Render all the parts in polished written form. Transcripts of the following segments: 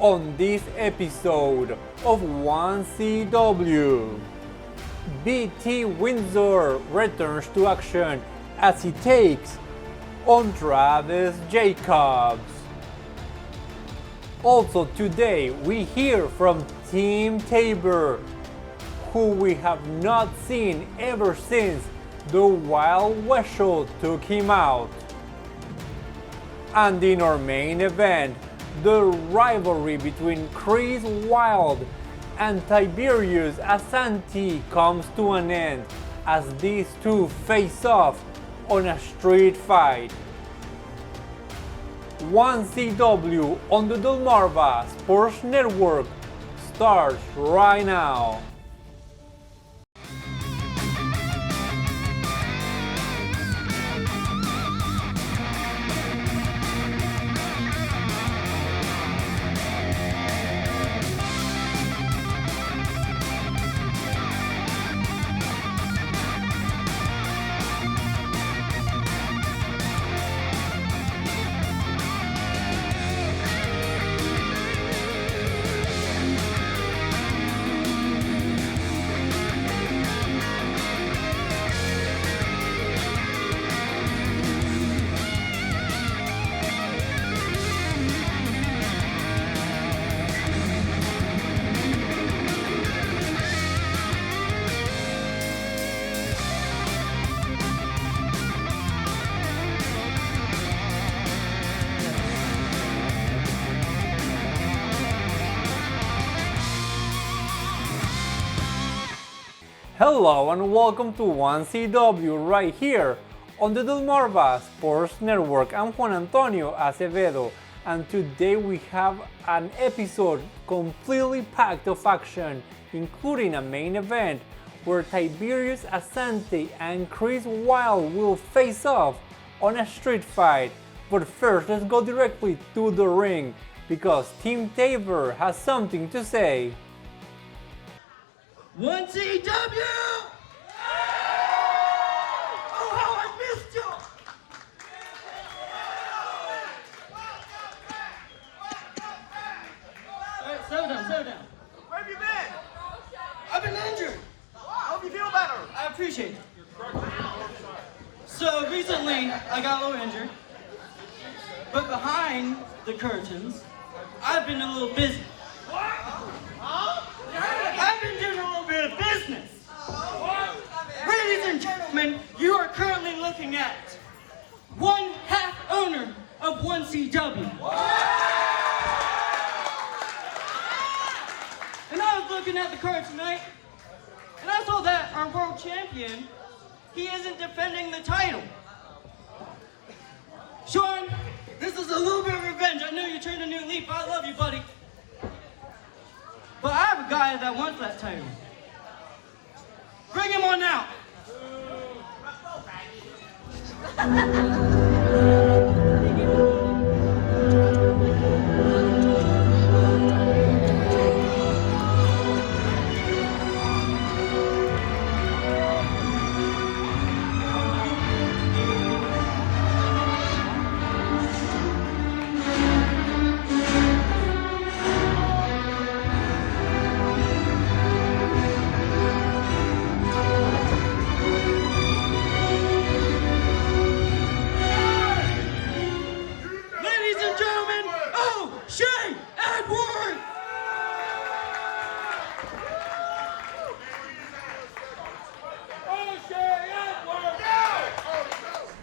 on this episode of 1CW. BT Windsor returns to action as he takes on Travis Jacobs. Also today we hear from Team Tabor, who we have not seen ever since the Wild West Show took him out. And in our main event, the rivalry between Chris Wilde and Tiberius Asante comes to an end as these two face off on a street fight. 1CW on the Delmarva Sports Network starts right now. Hello and welcome to 1CW right here on the Delmarva Sports Network. I'm Juan Antonio Acevedo and today we have an episode completely packed of action, including a main event where Tiberius Asante and Chris Wilde will face off on a street fight. But first, let's go directly to the ring because Team Tabor has something to say. 1CW! Oh, how I missed you! Alright, settle down. Where have you been? I've been injured. I hope you feel better. I appreciate it. So recently, I got a little injured. But behind the curtains, I've been a little busy. I've been doing a little bit of business. Ladies and gentlemen, you are currently looking at one half owner of 1CW. And I was looking at the card tonight, and I saw that our world champion, he isn't defending the title. Sean, this is a little bit of revenge. I know you turned a new leaf. I love you, buddy. But I have a guy that wants that title. Bring him on out.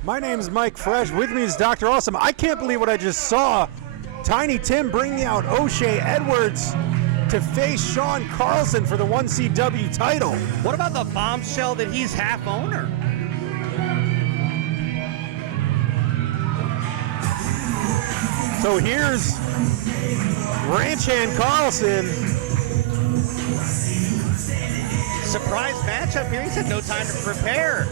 My name's Mike Fresh. With me is Dr. Awesome. I can't believe what I just saw. Tiny Tim bringing out O'Shea Edwards to face Sean Carlson for the 1CW title. What about the bombshell that he's half owner? So here's Ranch Hand Carlson. Surprise matchup here. He's had no time to prepare.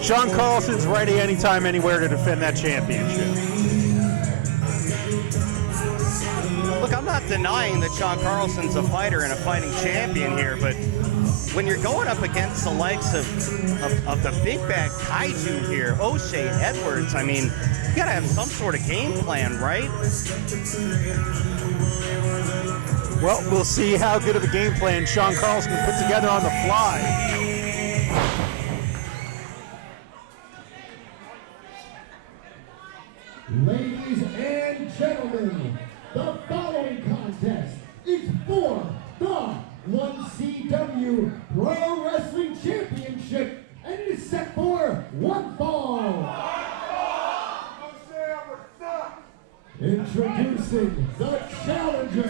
Sean Carlson's ready anytime, anywhere to defend that championship. Look, I'm not denying that Sean Carlson's a fighter and a fighting champion here, but when you're going up against the likes of the big bad kaiju here, O'Shea Edwards, I mean, got to have some sort of game plan, right? Well, we'll see how good of a game plan Sean Carlson can put together on the fly. Ladies and gentlemen, the following contest is for the 1CW Pro Wrestling Championship, and it is set for one fall. Introducing the challenger,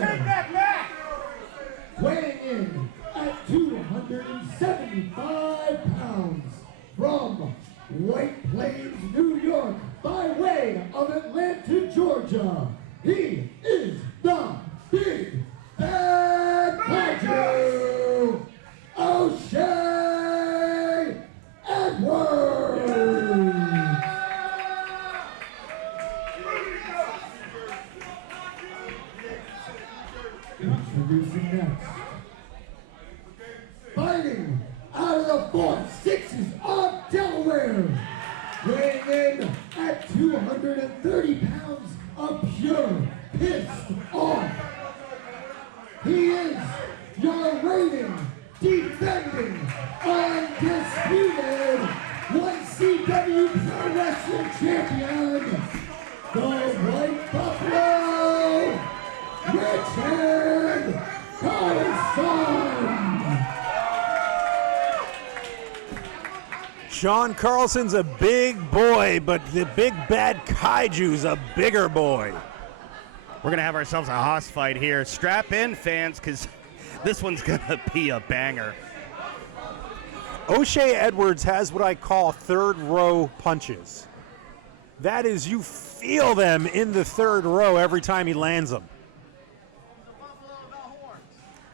weighing in at 275 pounds, from White Plains, New York, by way of Atlanta, Georgia. He is the Big Bad Kaiju, O'Shea Edwards. Introducing next, fighting out of the Fort Sixes of Delaware, weighing in at 230 pounds of pure pissed off. He is your reigning, defending, undisputed 1CW Pro Wrestling Champion, the White Buffalo, Richard Carlson. Sean Carlson's a big boy, but the Big Bad Kaiju's a bigger boy. We're going to have ourselves a hoss fight here. Strap in, fans, because this one's going to be a banger. O'Shea Edwards has what I call third row punches. That is, you feel them in the third row every time he lands them.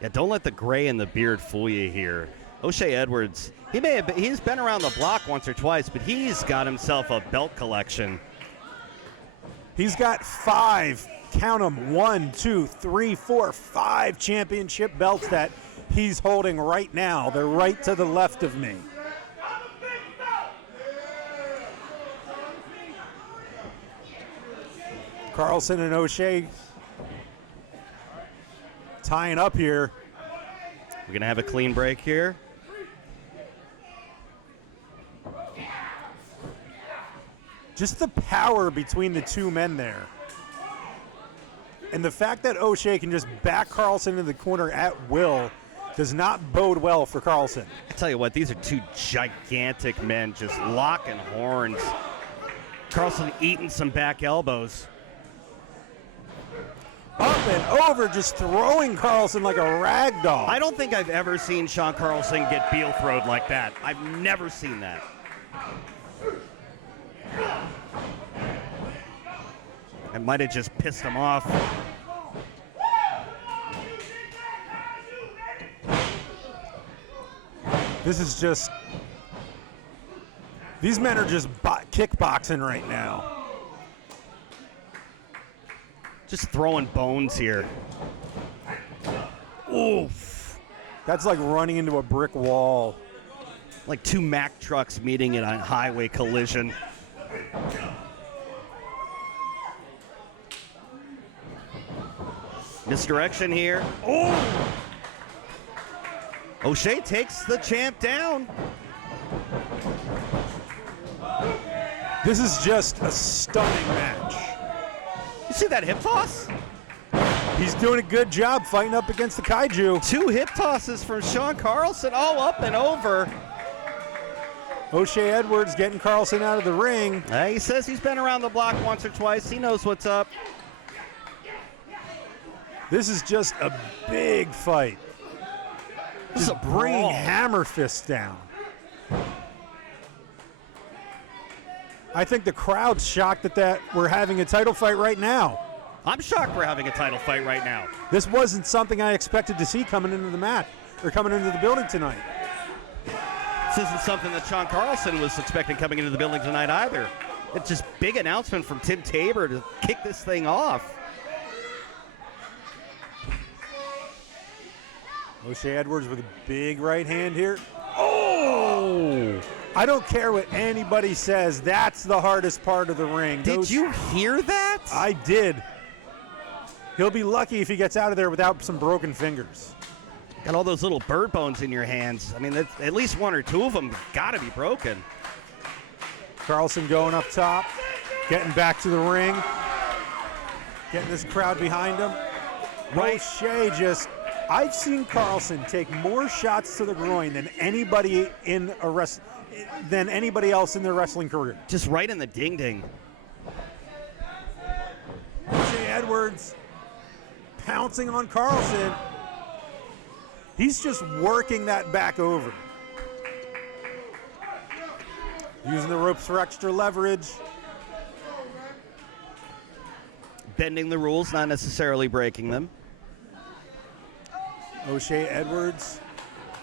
Yeah, don't let the gray in the beard fool you here. O'Shea Edwards, he's been around the block once or twice, but he's got himself a belt collection. He's got 5, count them, 1, 2, 3, 4, 5 championship belts that he's holding right now. They're right to the left of me. Carlson and O'Shea tying up here. We're going to have a clean break here. Just the power between the two men there. And the fact that O'Shea can just back Carlson into the corner at will does not bode well for Carlson. I tell you what, these are two gigantic men just locking horns. Carlson eating some back elbows. Up and over, just throwing Carlson like a rag doll. I don't think I've ever seen Sean Carlson get Beal-throwed like that. I've never seen that. It might have just pissed him off. This is just, these men are just kickboxing right now. Just throwing bones here. Oof. That's like running into a brick wall. Like two Mack trucks meeting in a highway collision. Misdirection here. Oh! O'Shea takes the champ down. This is just a stunning match. You see that hip toss? He's doing a good job fighting up against the Kaiju. 2 hip tosses from Sean Carlson, all up and over. O'Shea Edwards getting Carlson out of the ring. He says he's been around the block once or twice. He knows what's up. This is just a big fight. This is Just a bringing brawl. hammer fists down. I think the crowd's shocked that we're having a title fight right now. I'm shocked we're having a title fight right now. This wasn't something I expected to see coming into the mat or coming into the building tonight. This isn't something that Sean Carlson was expecting coming into the building tonight either. It's just big announcement from Tim Tabor to kick this thing off. O'Shea Edwards with a big right hand here. Oh! I don't care what anybody says. That's the hardest part of the ring. Did you hear that? I did. He'll be lucky if he gets out of there without some broken fingers. Got all those little bird bones in your hands. I mean, that's, at least one or two of them got to be broken. Carlson going up top, getting back to the ring, getting this crowd behind him. Right. O'Shea just, I've seen Carlson take more shots to the groin than anybody else in their wrestling career. Just right in the ding-ding. O'Shea Edwards pouncing on Carlson. He's just working that back over. Using the ropes for extra leverage. Bending the rules, not necessarily breaking them. O'Shea Edwards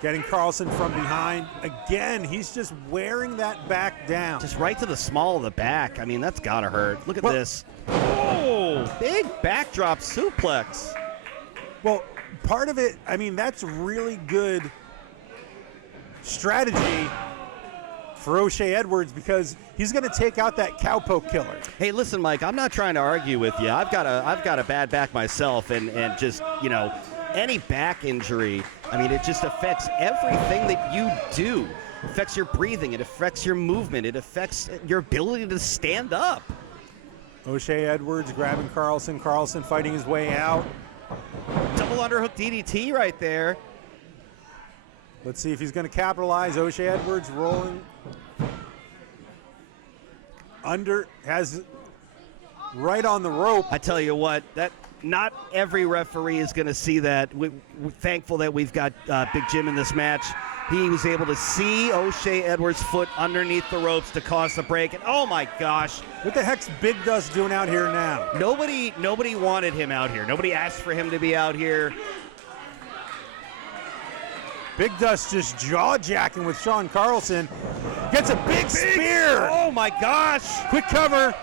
getting Carlson from behind. Again, he's just wearing that back down. Just right to the small of the back. I mean, that's got to hurt. Look at Well- this. Oh, big backdrop suplex. Well, part of it, I mean, that's really good strategy for O'Shea Edwards because he's going to take out that cowpoke killer. Hey, listen, Mike, I'm not trying to argue with you. I've got a bad back myself, and just, you know, any back injury, I mean, it just affects everything that you do. It affects your breathing. It affects your movement. It affects your ability to stand up. O'Shea Edwards grabbing Carlson. Carlson fighting his way out. Double underhook DDT right there. Let's see if he's going to capitalize. O'Shea Edwards rolling under, has right on the rope. I tell you what, that not every referee is going to see that. We're thankful that we've got Big Jim in this match. He was able to see O'Shea Edwards' foot underneath the ropes to cause the break. And oh my gosh, What the heck's Big Dust doing out here now? nobody wanted him out here. Nobody asked for him to be out here. Big Dust just jaw-jacking with Sean Carlson. Gets a big spear. Oh my gosh. Quick cover.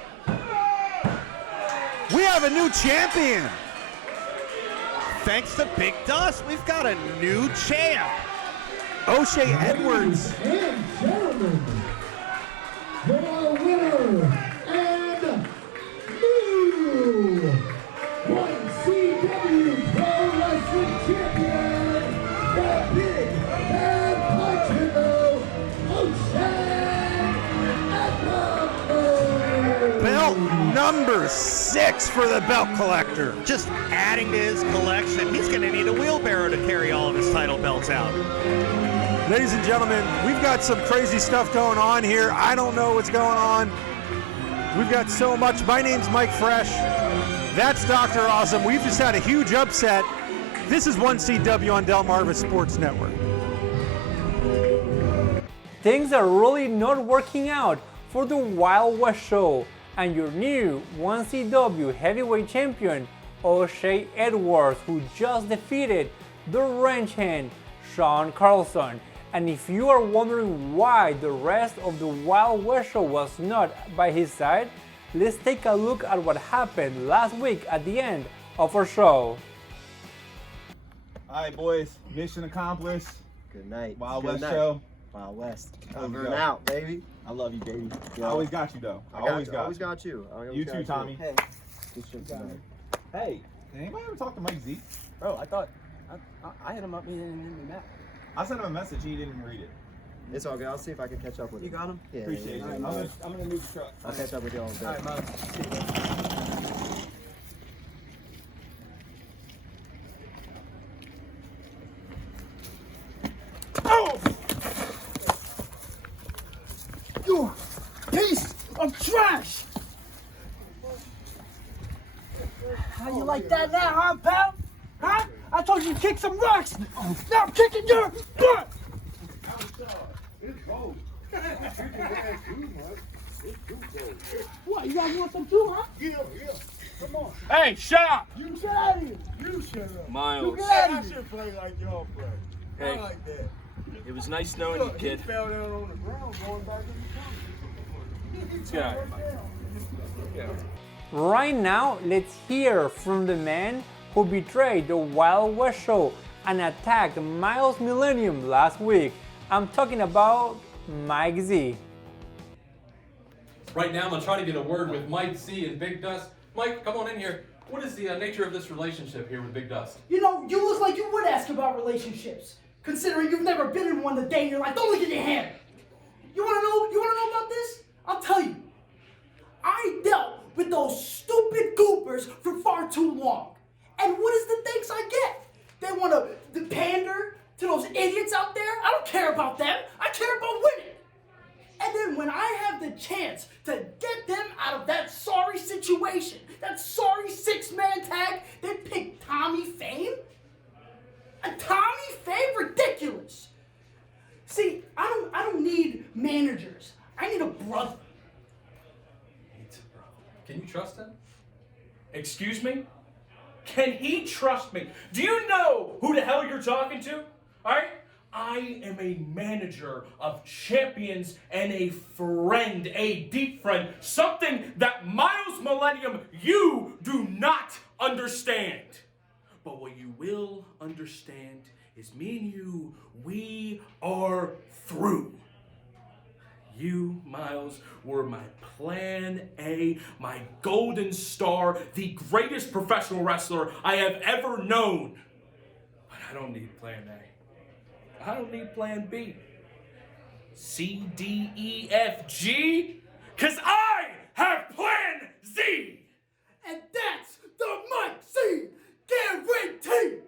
We have a new champion. Thanks to Big Dust, we've got a new champ. O'Shea Edwards. And gentlemen, for our winner and new 1CW Pro Wrestling Champion, the Big Bad Puncher, O'Shea Edwards. Belt number 6 for the belt collector. Just adding to his collection. He's going to need a wheelbarrow to carry all of his title belts out. Ladies and gentlemen, we've got some crazy stuff going on here. I don't know what's going on. We've got so much. My name's Mike Fresh. That's Dr. Awesome. We've just had a huge upset. This is 1CW on Delmarva Sports Network. Things are really not working out for the Wild West Show and your new 1CW heavyweight champion, O'Shea Edwards, who just defeated the wrench hand, Sean Carlson. And if you are wondering why the rest of the Wild West Show was not by his side, let's take a look at what happened last week at the end of our show. All right, boys. Mission accomplished. Good night. Wild Good West night. show. Wild West. Time to Over go. and out, baby. I love you, baby. I always got you, though. I always got always you. got you. I always You got too, Tommy. Hey, good shit tonight. Hey, did anybody ever talk to Mike Z? Bro, I thought I hit him up and we met. I sent him a message. He didn't even read it. It's all good. I'll see if I can catch up with You him. got him? Yeah, Appreciate yeah, it. yeah. I'm gonna move the truck. I'll catch up with you all in a bit. All right, man. You piece of trash! How you like that now, huh, pal? Huh? I told you to kick some rocks. Now I'm kicking your butt. What? You guys want some too, huh? Yeah. Come on. Hey, shut up! You get out of here. You shut up. You Miles. get out of here. I should play like y'all play. Hey. I like that. It was nice knowing you, Look, kid. he fell down on the ground going back in the Let's get out of here, Mike. Right now, let's hear from the man who betrayed the Wild West Show and attacked Miles Millennium last week. I'm talking about Mike Z. Right now, I'm going to try to get a word with Mike Z and Big Dust. Mike, come on in here. What is the nature of this relationship here with Big Dust? You know, you look like you would ask about relationships, considering you've never been in one a day in your life. Don't look at your hair. You wanna know about this? I'll tell you. I dealt with those stupid goopers for far too long. And what is the thanks I get? They wanna pander to those idiots out there? I don't care about them. I care about winning. And then when I have the chance to get them out of that sorry situation, that sorry six-man tag, they pick Tommy Fame? A Tommy Fame? Ridiculous. See, I don't need managers. I need a brother. Can you trust him? Excuse me? Can he trust me? Do you know who the hell you're talking to? All right? I am a manager of champions and a friend, a deep friend, something that Miles Millennium, you do not understand. But what you will understand is me and you, we are through. You, Miles, were my plan A, my golden star, the greatest professional wrestler I have ever known. But I don't need plan A. I don't need plan B. C, D, E, F, G, because I have plan Z. And that's the Mike Z guarantee.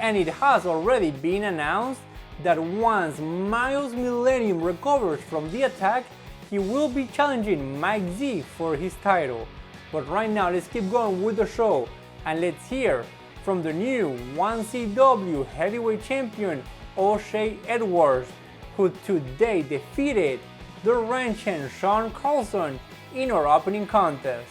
And it has already been announced that once Miles Millennium recovers from the attack, he will be challenging Mike Z for his title. But right now, let's keep going with the show and let's hear from the new 1CW heavyweight champion O'Shea Edwards, who today defeated the reigning champ Shawn Carlson in our opening contest.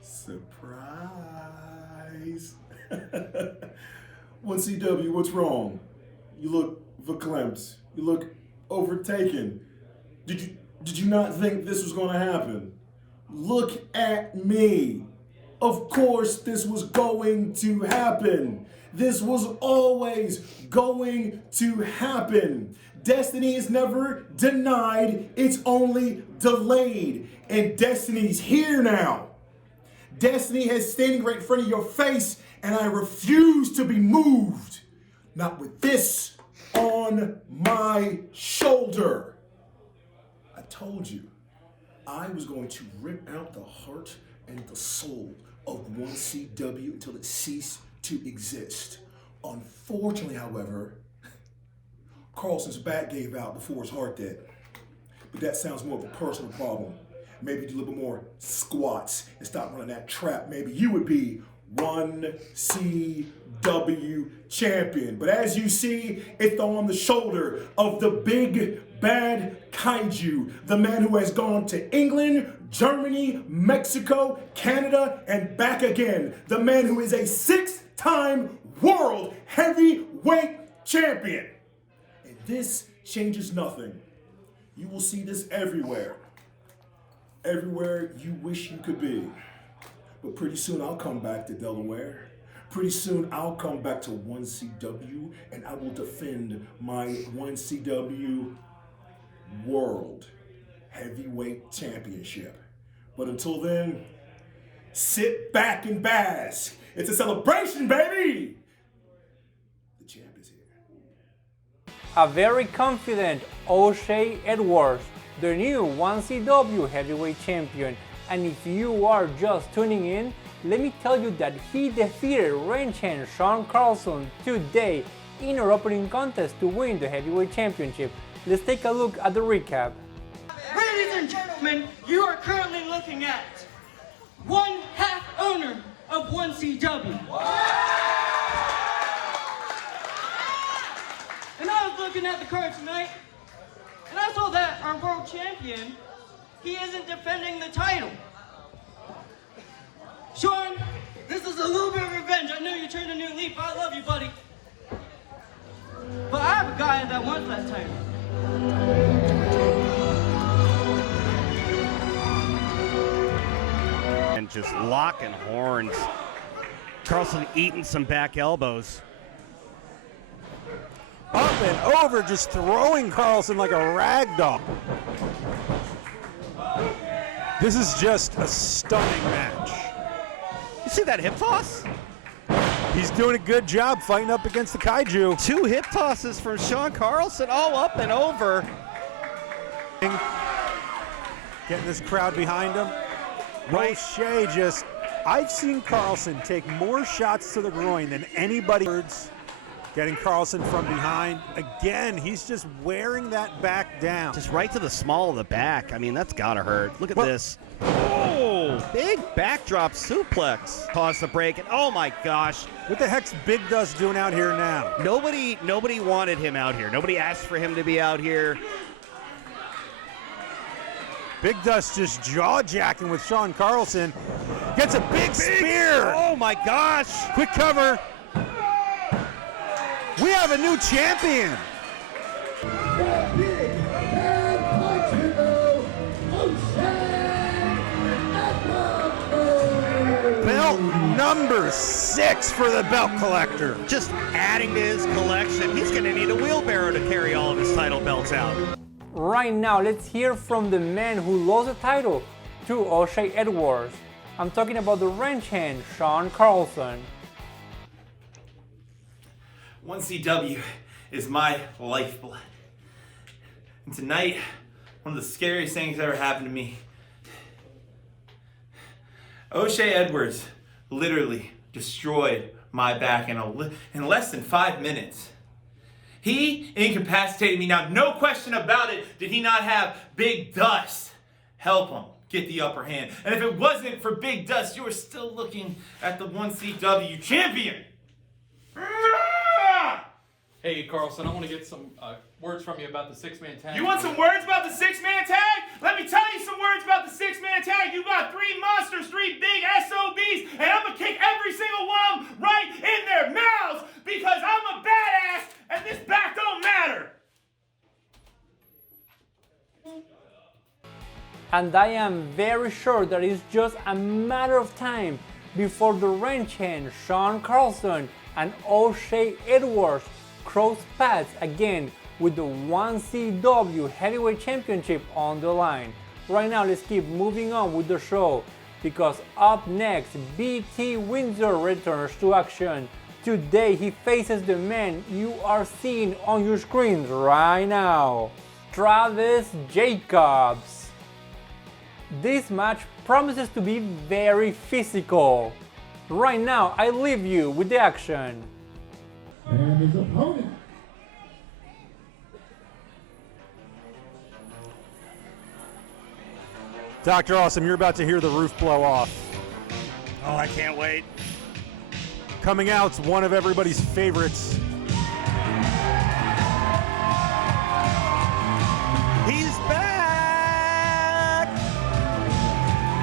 Surprise! 1CW, what's wrong? You look verklempt. You look overtaken. Did you not think this was going to happen? Look at me. Of course this was going to happen. This was always going to happen. Destiny is never denied, it's only delayed. And Destiny's here now. Destiny is standing right in front of your face, and I refuse to be moved. Not with this on my shoulder. I told you, I was going to rip out the heart and the soul of 1CW until it ceased to exist. Unfortunately, however, Carlson's back gave out before his heart did. But that sounds more of a personal problem. Maybe do a little bit more squats and stop running that trap. Maybe you would be 1CW champion. But as you see, it's on the shoulder of the big bad kaiju, the man who has gone to England, Germany, Mexico, Canada, and back again. The man who is a 6-time world heavyweight champion. And this changes nothing. You will see this everywhere. Everywhere you wish you could be. But pretty soon I'll come back to Delaware. Pretty soon I'll come back to 1CW and I will defend my 1CW World Heavyweight Championship. But until then, sit back and bask. It's a celebration, baby! The champ is here. A very confident O'Shea Edwards, the new 1CW heavyweight champion. And if you are just tuning in, let me tell you that he defeated reigning champ Shawn Carlson today in our opening contest to win the heavyweight championship. Let's take a look at the recap. Ladies and gentlemen, you are currently looking at one half owner of 1CW. And I was looking at the card tonight, and I saw that our world champion, he isn't defending the title. Shawn, this is a little bit of revenge. I know you turned a new leaf. I love you, buddy. But I have a guy that wants that title. just locking horns. Carlson eating some back elbows. Up and over, just throwing Carlson like a rag doll. This is just a stunning match. You see that hip toss? He's doing a good job fighting up against the Kaiju. 2 hip tosses from Sean Carlson, all up and over. Getting this crowd behind him. O'Shea just, I've seen Carlson take more shots to the groin than anybody. Getting Carlson from behind. Again, he's just wearing that back down. Just right to the small of the back. I mean, that's gotta hurt. Look at this. Oh, big backdrop suplex. Pause the break, and oh my gosh. What the heck's Big Dust doing out here now? Nobody wanted him out here. Nobody asked for him to be out here. Big Dust just jaw-jacking with Sean Carlson. Gets a big spear. Oh my gosh. Quick cover. We have a new champion. The big bad puncher, O'Shea. Belt number 6 for the belt collector. Just adding to his collection. He's going to need a wheelbarrow to carry all of his title belts out. Right now, let's hear from the man who lost the title to O'Shea Edwards. I'm talking about the wrench hand, Sean Carlson. 1CW is my lifeblood. And tonight, one of the scariest things that ever happened to me. O'Shea Edwards literally destroyed my back in less than 5 minutes. He incapacitated me. Now, no question about it, did he not have Big Dust help him get the upper hand? And if it wasn't for Big Dust, you were still looking at the 1CW champion. Hey, Carlson, I want to get some words from you about the 6-man tag. You want some words about the 6-man tag? Let me tell you some words about the 6-man tag. You got 3 monsters, 3 big SOBs, and I'm going to kick every single one of them right in their mouths because I'm a badass and this back don't matter. And I am very sure that it's just a matter of time before the wrench hand, Sean Carlson and O'Shea Edwards cross paths again with the 1CW Heavyweight Championship on the line. Right now, let's keep moving on with the show because up next, BT Windsor returns to action. Today, he faces the man you are seeing on your screens right now, Travis Jacobs. This match promises to be very physical. Right now, I leave you with the action. And his opponent. Dr. Awesome, you're about to hear the roof blow off. Oh, I can't wait. Coming out's one of everybody's favorites. He's back!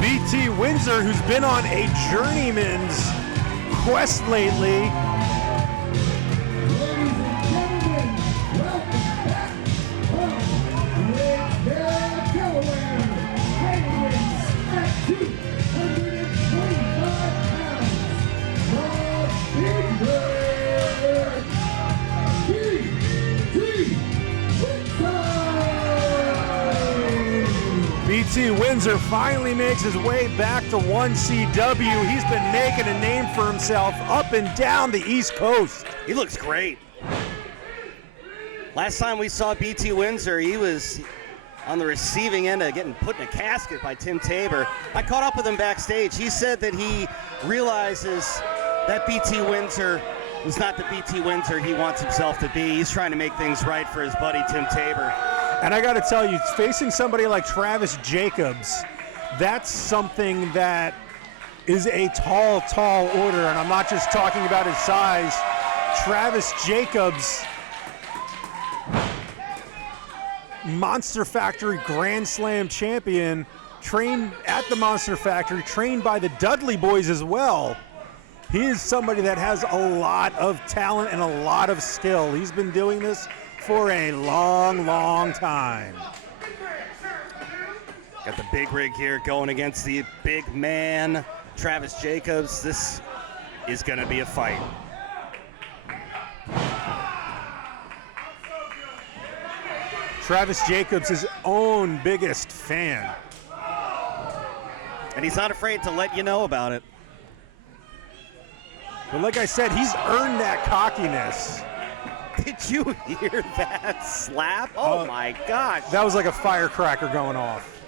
BT Windsor, who's been on a journeyman's quest lately. BT Windsor finally makes his way back to 1CW. He's been making a name for himself up and down the East Coast. He looks great. Last time we saw BT Windsor, he was on the receiving end of getting put in a casket by Tim Tabor. I caught up with him backstage. He said that he realizes that BT Windsor was not the BT Windsor he wants himself to be. He's trying to make things right for his buddy Tim Tabor. And I got to tell you, facing somebody like Travis Jacobs, that's something that is a tall, tall order. And I'm not just talking about his size. Travis Jacobs, Monster Factory Grand Slam champion, trained at the Monster Factory, trained by the Dudley Boys as well. He is somebody that has a lot of talent and a lot of skill. He's been doing this for a long, long time. Got the big rig here going against the big man Travis Jacobs. This is going to be a fight. Travis Jacobs, his own biggest fan. And he's not afraid to let you know about it. But like I said, he's earned that cockiness. Did you hear that slap? Oh my gosh. That was like a firecracker going off.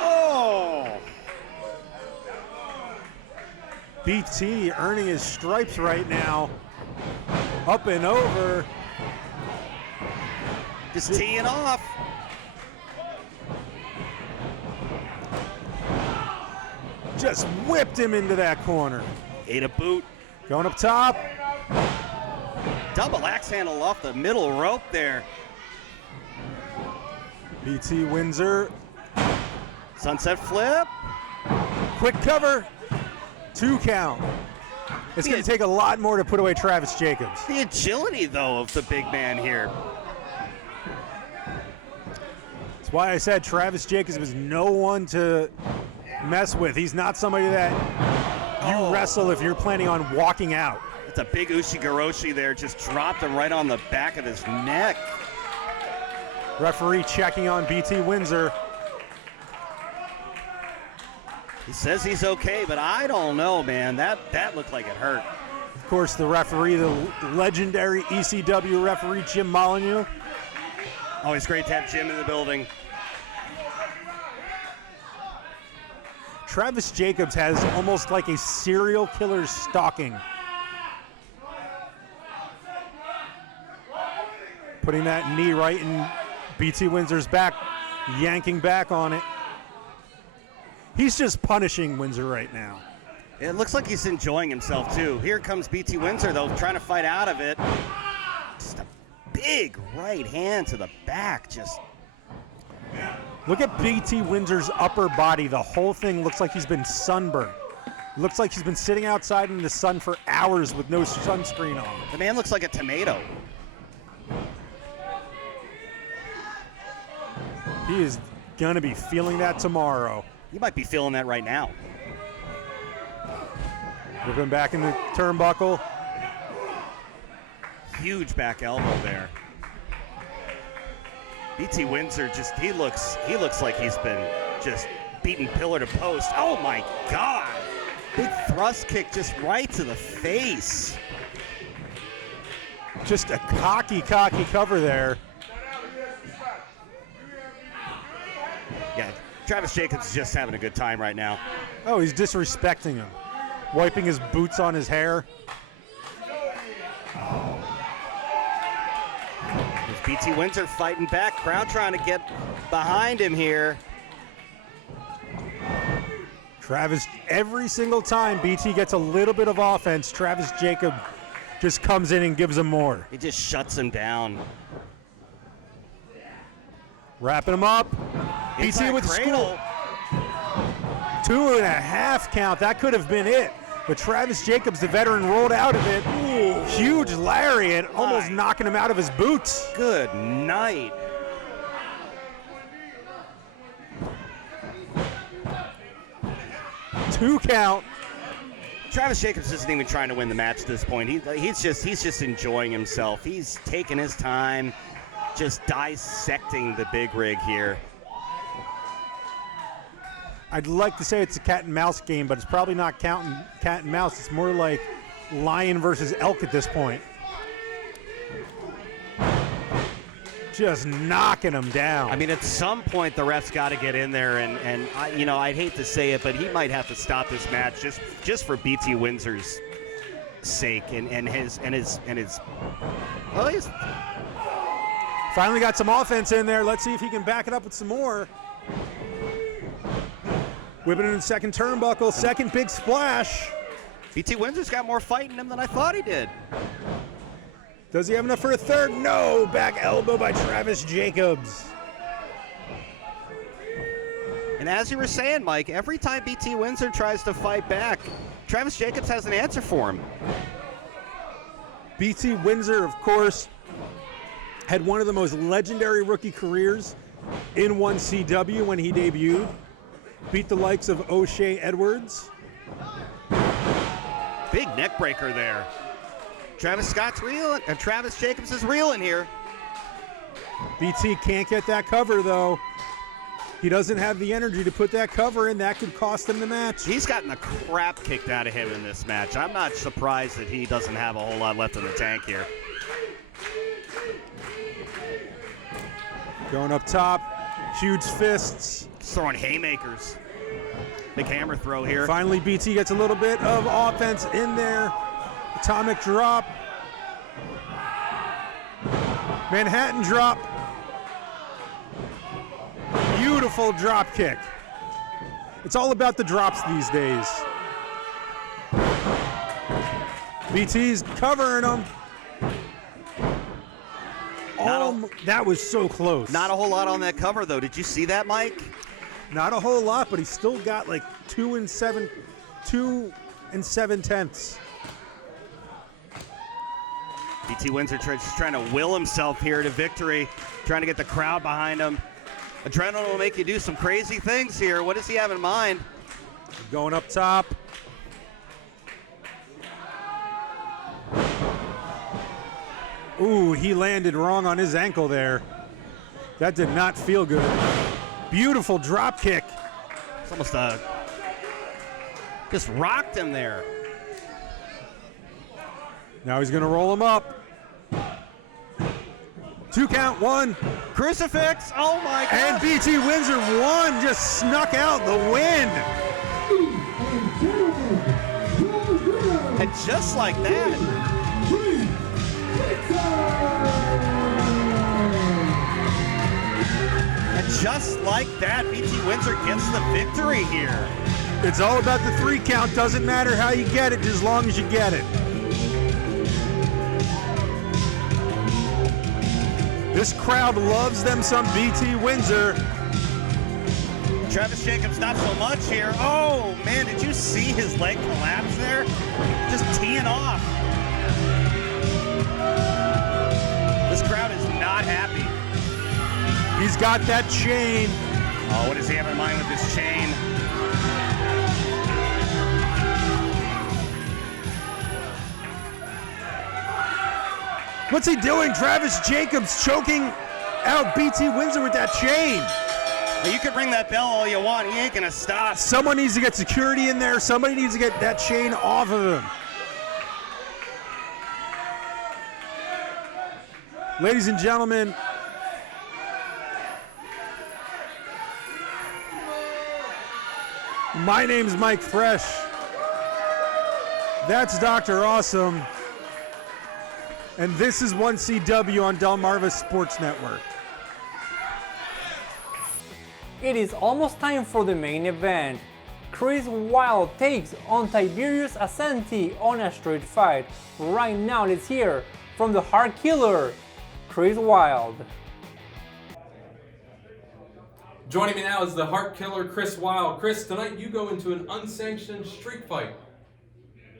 Oh. BT earning his stripes right now. Up and over. Just teeing off. Just whipped him into that corner. Ate a boot. Going up top. Double axe handle off the middle rope there. BT Windsor. Sunset flip. Quick cover. 2 count. It's going to take a lot more to put away Travis Jacobs. The agility, though, of the big man here. That's why I said Travis Jacobs was no one to mess with. He's not somebody that you wrestle if you're planning on walking out. It's a big Ushigoroshi there. Just dropped him right on the back of his neck. Referee checking on BT Windsor. He says he's okay, but I don't know, man. That looked like it hurt. Of course, the referee, the legendary ECW referee, Jim Molyneux. Always great to have Jim in the building. Travis Jacobs has almost like a serial killer's stalking. Putting that knee right in BT Windsor's back, yanking back on it. He's just punishing Windsor right now. It looks like he's enjoying himself, too. Here comes BT Windsor, though, trying to fight out of it. Just a big right hand to the back. Just look at BT Windsor's upper body. The whole thing looks like he's been sunburned. Looks like he's been sitting outside in the sun for hours with no sunscreen on. The man looks like a tomato. He is going to be feeling that tomorrow. You might be feeling that right now. Whipping back in the turnbuckle. Huge back elbow there. BT Windsor he looks like he's been just beaten pillar to post. Oh my God. Big thrust kick just right to the face. Just a cocky cover there. Yeah, Travis Jacobs is just having a good time right now. Oh, he's disrespecting him. Wiping his boots on his hair. There's BT Windsor fighting back. Crowd trying to get behind him here. Travis, every single time BT gets a little bit of offense, Travis Jacob just comes in and gives him more. He just shuts him down. Wrapping him up. BT with cradle. 2.5 count. That could have been it. But Travis Jacobs, the veteran, rolled out of it. Ooh, huge lariat, almost knocking him out of his boots. Good night. Two count. Travis Jacobs isn't even trying to win the match at this point. He's just enjoying himself. He's taking his time, just dissecting the big rig here. I'd like to say it's a cat and mouse game, but it's probably not cat and mouse. It's more like lion versus elk at this point. Just knocking him down. I mean, at some point the ref's got to get in there, and I'd hate to say it, but he might have to stop this match just for BT Windsor's sake and his. Well, he's finally got some offense in there. Let's see if he can back it up with some more. Whipping in the second turnbuckle, second big splash. BT Windsor's got more fight in him than I thought he did. Does he have enough for a third? No. Back elbow by Travis Jacobs. And as you were saying, Mike, every time BT Windsor tries to fight back, Travis Jacobs has an answer for him. BT Windsor, of course, had one of the most legendary rookie careers in 1CW when he debuted. beat the likes of O'Shea Edwards. Big neck breaker there. Travis Scott's reeling, and Travis Jacobs is reeling here. BT can't get that cover, though. He doesn't have the energy to put that cover in. That could cost him the match. He's gotten the crap kicked out of him in this match. I'm not surprised that he doesn't have a whole lot left in the tank here. Going up top, huge fists. He's throwing haymakers. Big hammer throw here. Finally, BT gets a little bit of offense in there. Atomic drop. Manhattan drop. Beautiful drop kick. It's all about the drops these days. BT's covering him. That was so close. Not a whole lot on that cover, though. Did you see that, Mike? Not a whole lot, but he still got like 2 7/10. BT Windsor just trying to will himself here to victory, trying to get the crowd behind him. Adrenaline will make you do some crazy things here. What does he have in mind? Going up top. Ooh, he landed wrong on his ankle there. That did not feel good. Beautiful drop kick. It's almost just rocked him there. Now he's going to roll him up. 2 count, 1. Crucifix, oh my God. And BT Windsor 1 just snuck out the win. And just like that. And just like that, BT Windsor gets the victory here. It's all about the 3 count. Doesn't matter how you get it, as long as you get it. This crowd loves them some BT Windsor. Travis Jacobs not so much here. Oh man, did you see his leg collapse there? Just teeing off. This crowd is not happy. He's got that chain. Oh, what does he have in mind with this chain? What's he doing? Travis Jacobs choking out BT Windsor with that chain. Well, you can ring that bell all you want. He ain't going to stop. Someone needs to get security in there. Somebody needs to get that chain off of him. Ladies and gentlemen, my name's Mike Fresh. That's Dr. Awesome. And this is 1CW on Delmarva Sports Network. It is almost time for the main event. Chris Wilde takes on Tiberius Asante on a street fight. Right now, let's hear from the Heart Killer, Chris Wilde. Joining me now is the Heart Killer, Chris Wilde. Chris, tonight you go into an unsanctioned street fight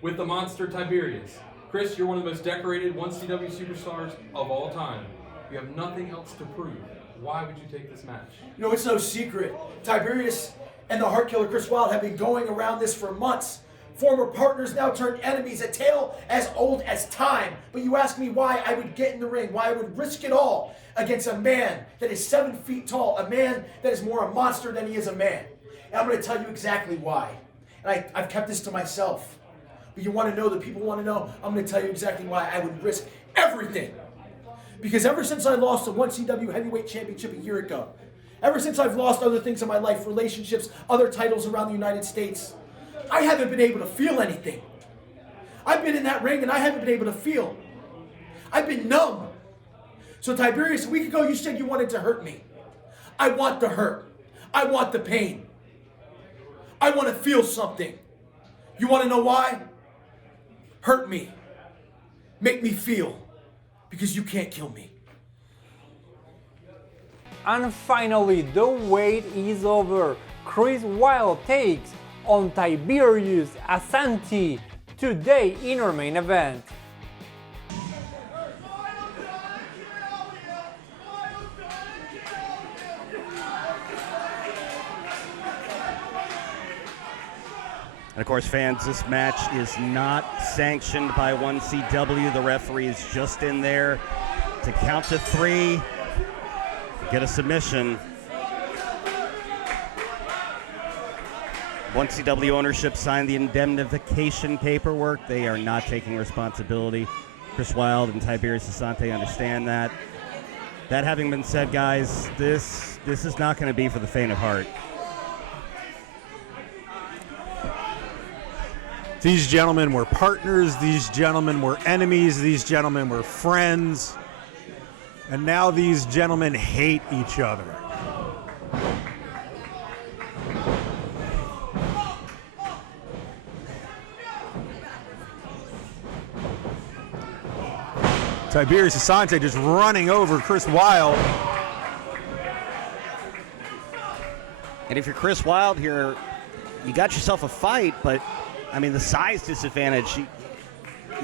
with the monster Tiberius. Chris, you're one of the most decorated 1CW superstars of all time. You have nothing else to prove. Why would you take this match? You know, it's no secret. Tiberius and the Heart Killer Chris Wilde have been going around this for months. Former partners now turned enemies, a tale as old as time. But you ask me why I would get in the ring, why I would risk it all against a man that is 7 feet tall, a man that is more a monster than he is a man. And I'm going to tell you exactly why. And I've kept this to myself. But you want to know, the people want to know, I'm going to tell you exactly why I would risk everything. Because ever since I lost the 1CW Heavyweight Championship a year ago, ever since I've lost other things in my life, relationships, other titles around the United States, I haven't been able to feel anything. I've been in that ring and I haven't been able to feel. I've been numb. So Tiberius, a week ago you said you wanted to hurt me. I want the hurt. I want the pain. I want to feel something. You want to know why? Hurt me. Make me feel. Because you can't kill me. And finally, the wait is over. Chris Wilde takes on Tiberius Asante today in our main event. And of course, fans, this match is not sanctioned by 1CW. The referee is just in there to count to 3, get a submission. 1CW ownership signed the indemnification paperwork. They are not taking responsibility. Chris Wilde and Tiberius Asante understand that. That having been said, guys, this is not going to be for the faint of heart. These gentlemen were partners. These gentlemen were enemies. These gentlemen were friends. And now these gentlemen hate each other. Tiberius Asante just running over Chris Wilde. And if you're Chris Wilde here, you got yourself a fight, but I mean the size disadvantage. You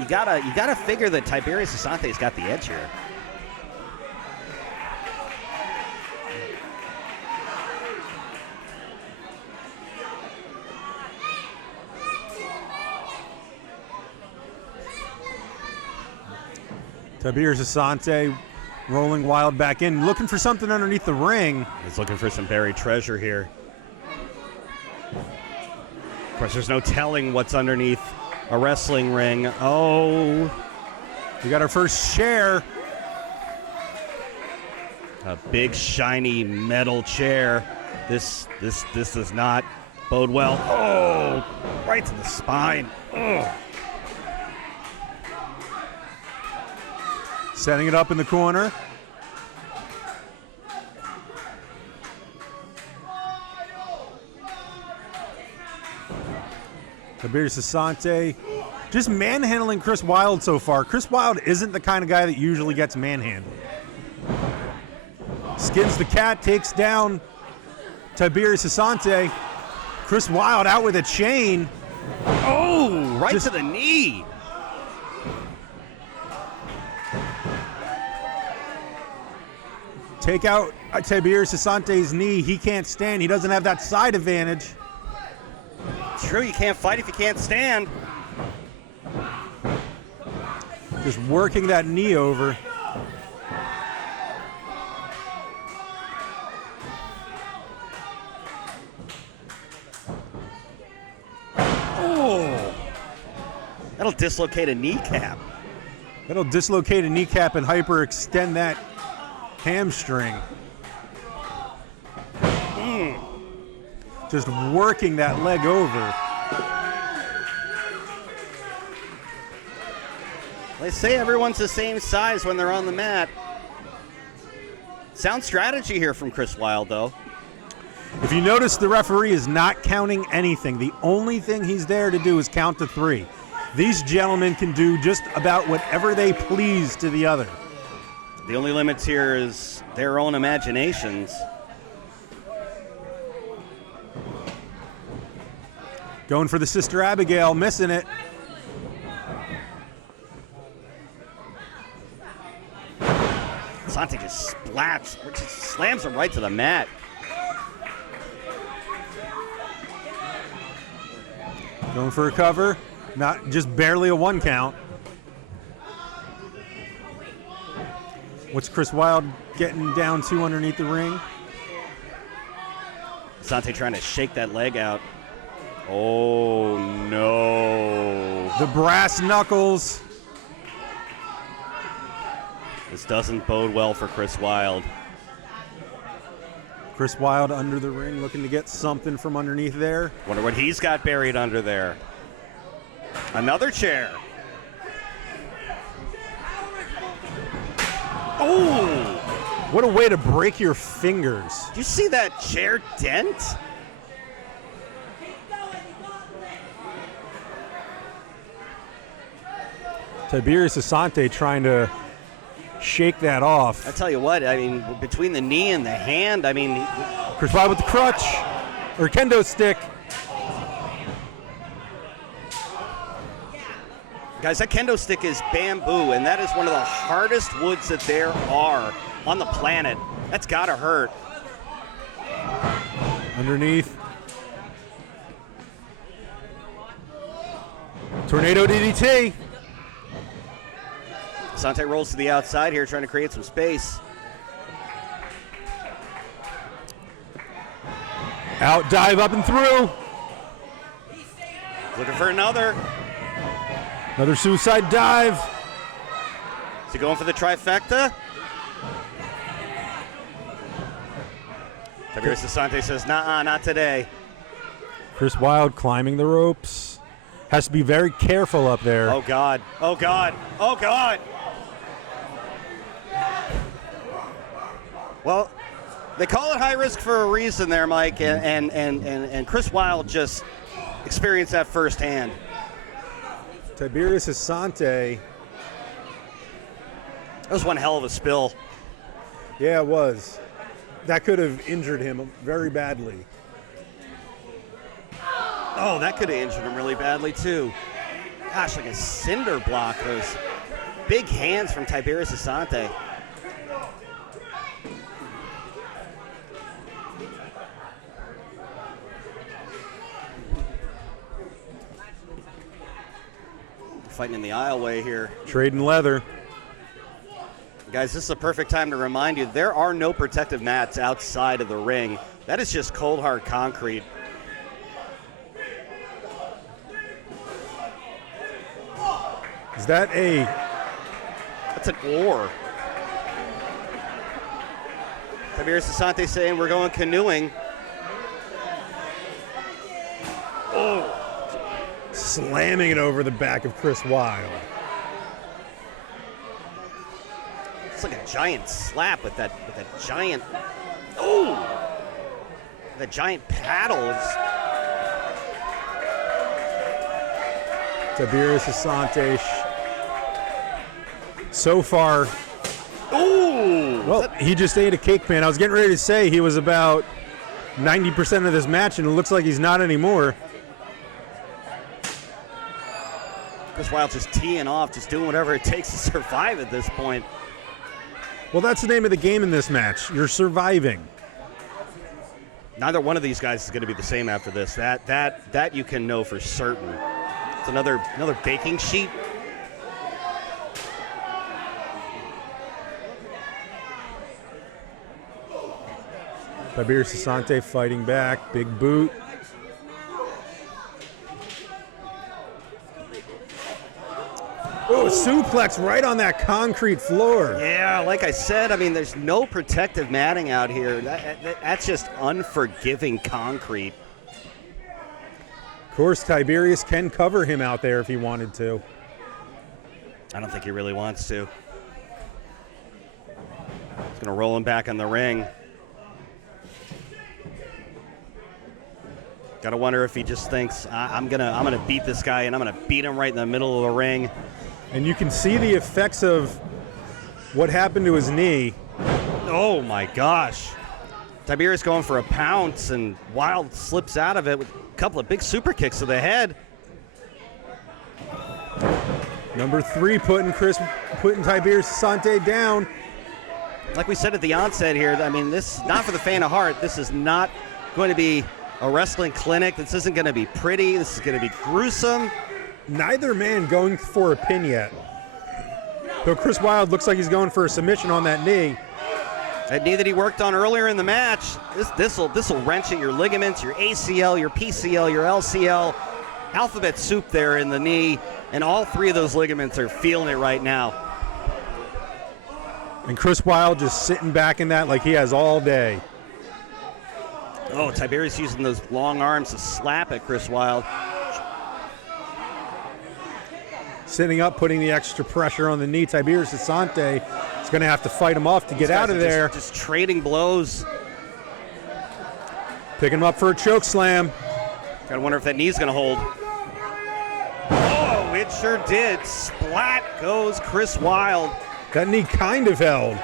gotta figure that Tiberius Asante's got the edge here. Tiberius Asante rolling Wilde back in, looking for something underneath the ring. He's looking for some buried treasure here. Of course, there's no telling what's underneath a wrestling ring. Oh. We got our first chair. A big, shiny metal chair. This does not bode well. Oh, right to the spine. Ugh. Setting it up in the corner. Tiberius Asante just manhandling Chris Wilde so far. Chris Wilde isn't the kind of guy that usually gets manhandled. Skins the cat, takes down Tiberius Asante. Chris Wilde out with a chain. Oh, right to the knee. Take out Tiberius Asante's knee. He can't stand. He doesn't have that side advantage. True, you can't fight if you can't stand. Just working that knee over. Oh, that'll dislocate a kneecap. That'll dislocate a kneecap and hyperextend that hamstring. Just working that leg over. They say everyone's the same size when they're on the mat. Sound strategy here from Chris Wilde, though. If you notice, the referee is not counting anything. The only thing he's there to do is count to 3. These gentlemen can do just about whatever they please to the other. The only limits here is their own imaginations. Going for the Sister Abigail, missing it. Asante just slams him right to the mat. Going for a cover, not just barely a 1 count. What's Chris Wilde getting down to underneath the ring? Asante trying to shake that leg out. Oh, no. The brass knuckles. This doesn't bode well for Chris Wilde. Chris Wilde under the ring looking to get something from underneath there. Wonder what he's got buried under there. Another chair. Oh! What a way to break your fingers. Did you see that chair dent? Tiberius Asante trying to shake that off. I tell you what, I mean, between the knee and the hand, I mean... Chris Wilde with the crutch, or kendo stick. Guys, that kendo stick is bamboo, and that is one of the hardest woods that there are on the planet. That's gotta hurt. Tornado DDT. Asante rolls to the outside here, trying to create some space. Out, dive, up and through. Looking for another. Another suicide dive. Is he going for the trifecta? Tiberius Asante says, nah, not today. Chris Wilde climbing the ropes. Has to be very careful up there. Oh, God. Oh, God. Oh, God. Well, they call it high risk for a reason there, Mike, and Chris Wilde just experienced that firsthand. Tiberius Asante. That was one hell of a spill. Yeah, it was. That could have injured him very badly. Oh, that could have injured him really badly, too. Gosh, like a cinder block. Those big hands from Tiberius Asante. Fighting in the aisleway here. Trading leather. Guys, this is a perfect time to remind you, there are no protective mats outside of the ring. That is just cold, hard concrete. Is that a... That's an oar. Tiberius Asante saying we're going canoeing. Oh. Slamming it over the back of Chris Wilde. It's like a giant slap with that giant, oh, the giant paddles. Tiberius Asante. So far, ooh, well, he just ate a cake pan. I was getting ready to say he was about 90% of this match, and it looks like he's not anymore. Chris Wilde just teeing off, just doing whatever it takes to survive at this point. Well, that's the name of the game in this match. You're surviving. Neither one of these guys is going to be the same after this. That you can know for certain. It's another baking sheet. Tiberius Asante fighting back. Big boot. Oh, suplex right on that concrete floor. Yeah, like I said, I mean, there's no protective matting out here. That's just unforgiving concrete. Of course, Tiberius can cover him out there if he wanted to. I don't think he really wants to. He's going to roll him back in the ring. Got to wonder if he just thinks, I'm gonna beat this guy, and I'm going to beat him right in the middle of the ring. And you can see the effects of what happened to his knee. Oh, my gosh. Tiberius going for a pounce, and Wilde slips out of it with a couple of big super kicks to the head. Number 3 putting Tiberius Asante down. Like we said at the onset here, I mean, this is not for the faint of heart. This is not going to be a wrestling clinic. This isn't going to be pretty. This is going to be gruesome. Neither man going for a pin yet. Though Chris Wilde looks like he's going for a submission on that knee. That knee that he worked on earlier in the match, this will wrench at your ligaments, your ACL, your PCL, your LCL. Alphabet soup there in the knee, and all 3 of those ligaments are feeling it right now. And Chris Wilde just sitting back in that like he has all day. Oh, Tiberius using those long arms to slap at Chris Wilde. Sitting up, putting the extra pressure on the knee. Tiberius Asante is going to have to fight him off to get out of there. Just trading blows. Picking him up for a choke slam. Gotta wonder if that knee's gonna hold. Oh, it sure did. Splat goes Chris Wilde. That knee kind of held.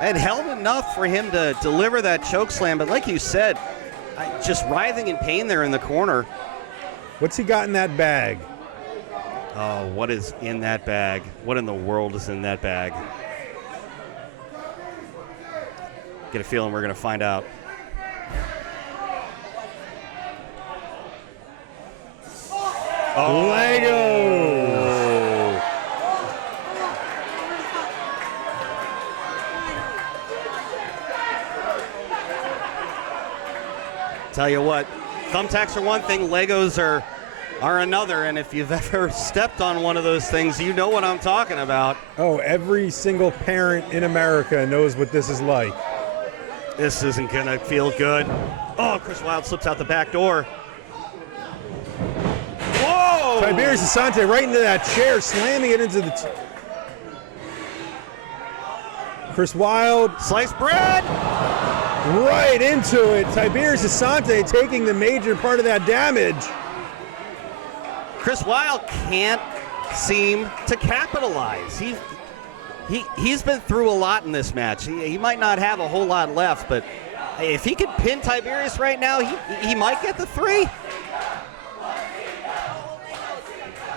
It held enough for him to deliver that choke slam, but like you said, just writhing in pain there in the corner. What's he got in that bag? Oh, what is in that bag? What in the world is in that bag? Get a feeling we're gonna find out. Lego! Tell you what, thumbtacks are one thing, Legos are another, and if you've ever stepped on one of those things, you know what I'm talking about. Oh, every single parent in America knows what this is like. This isn't gonna feel good. Oh, Chris Wilde slips out the back door. Whoa! Tiberius Asante right into that chair, slamming it into the... Chris Wilde. Sliced bread! Right into it. Tiberius Asante taking the major part of that damage. Chris Wilde can't seem to capitalize. He's been through a lot in this match. He might not have a whole lot left, but if he could pin Tiberius right now, he might get the 3.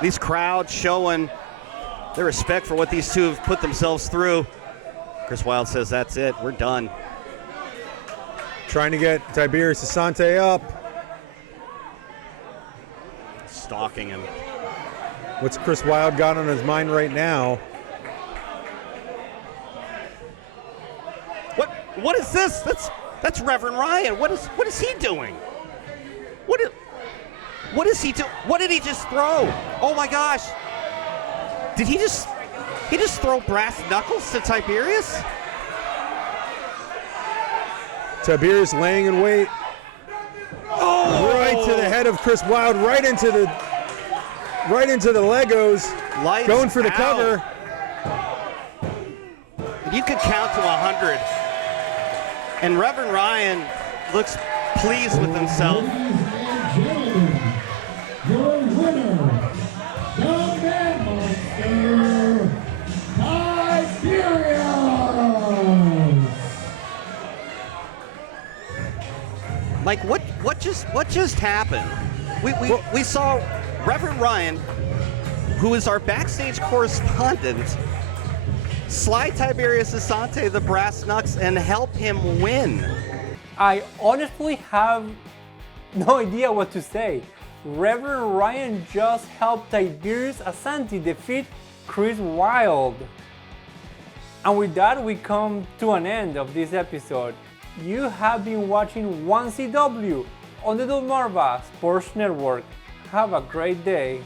These crowds showing their respect for what these two have put themselves through. Chris Wilde says, that's it, we're done. Trying to get Tiberius Asante up. Stalking him. What's Chris Wilde got on his mind right now? What is this? That's Reverend Ryan. What is he doing? What is he do? What did he just throw? Oh my gosh! Did he just throw brass knuckles to Tiberius? Tiberius laying in wait. Oh! Right to the head of Chris Wilde, right into the Legos. Lights going for the out. cover. You could count to 100. And Reverend Ryan looks pleased with himself. Ladies and gentlemen, your winner, the Man Monster, Tiberius. Mike, what just happened? We saw Reverend Ryan, who is our backstage correspondent, slide Tiberius Asante the brass knucks and help him win. I honestly have no idea what to say. Reverend Ryan just helped Tiberius Asante defeat Chris Wilde. And with that, we come to an end of this episode. You have been watching 1CW on the Delmarva Sports Network. Have a great day.